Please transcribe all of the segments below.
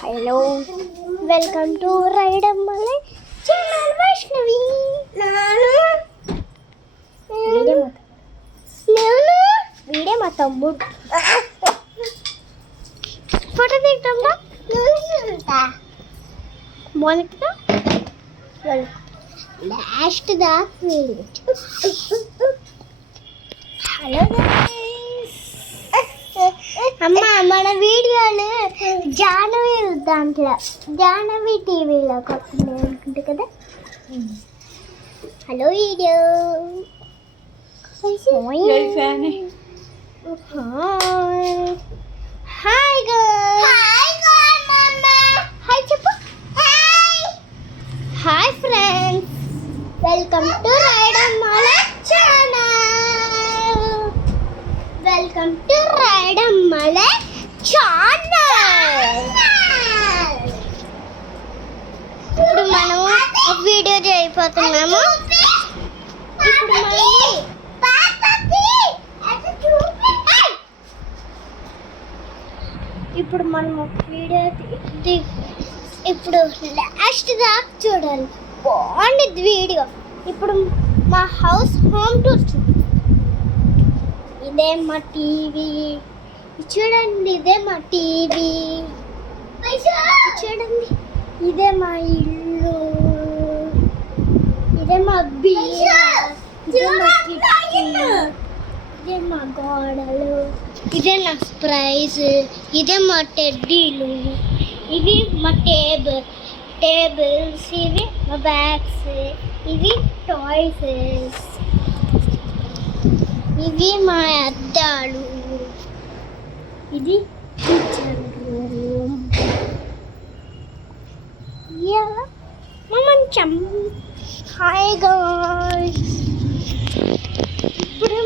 Hello, welcome to రైడమ్మల channel Vaishnavi. వీడే మా తమ్ముడు. ఫోటో తీయటంలో మొదటిగా లాస్ట్ దాకా హలో అమ్మ, మన వీడియోలు జాహ్నవి దాంట్లో జాహ్నవి టీవీలో కొత్త అనుకుంటా కదా. Hello video. హాయ్ హాయ్ చెప్పు. హాయ్ ఫ్రెండ్స్, వెల్కమ్ టు రైడమ్మల ఛానల్. వెల్కమ్ టు రైడమ్మల ఛానల్. ఇప్పుడు మనం ఒక వీడియో చేయబోతున్నాము. ఇప్పుడు మనం ఒక వీడియో ఇప్పుడు లాస్ట్ దాకా చూడాలి. బాగుంది వీడియో. ఇప్పుడు మా హౌస్ హోమ్ టూర్ ఇదే మా టీవీ చూడండి. ఇదే మా టీవీ చూడండి. ఇదే మా ఇల్లు. ఇదే మా బీరు. ఇదే మా కిటికీ. ఇదే మా గోడలు. ఇదే నా ప్రైజ్. ఇదే మా టెడ్డీలు. ఇవి మా టేబుల్స్. ఇవి మా బ్యాగ్స్. ఇవి టాయ్స్. ఇవి మా అద్దాలు. ఇది కిచెన్ రూమ్. మా మంచం. హాయ్ గాయ్స్, ఇప్పుడే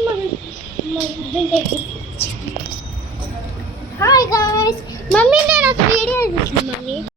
హాయ్ గాయ్స్. మమ్మీ నేను ఒక వీడియో చూసాను. మమ్మీ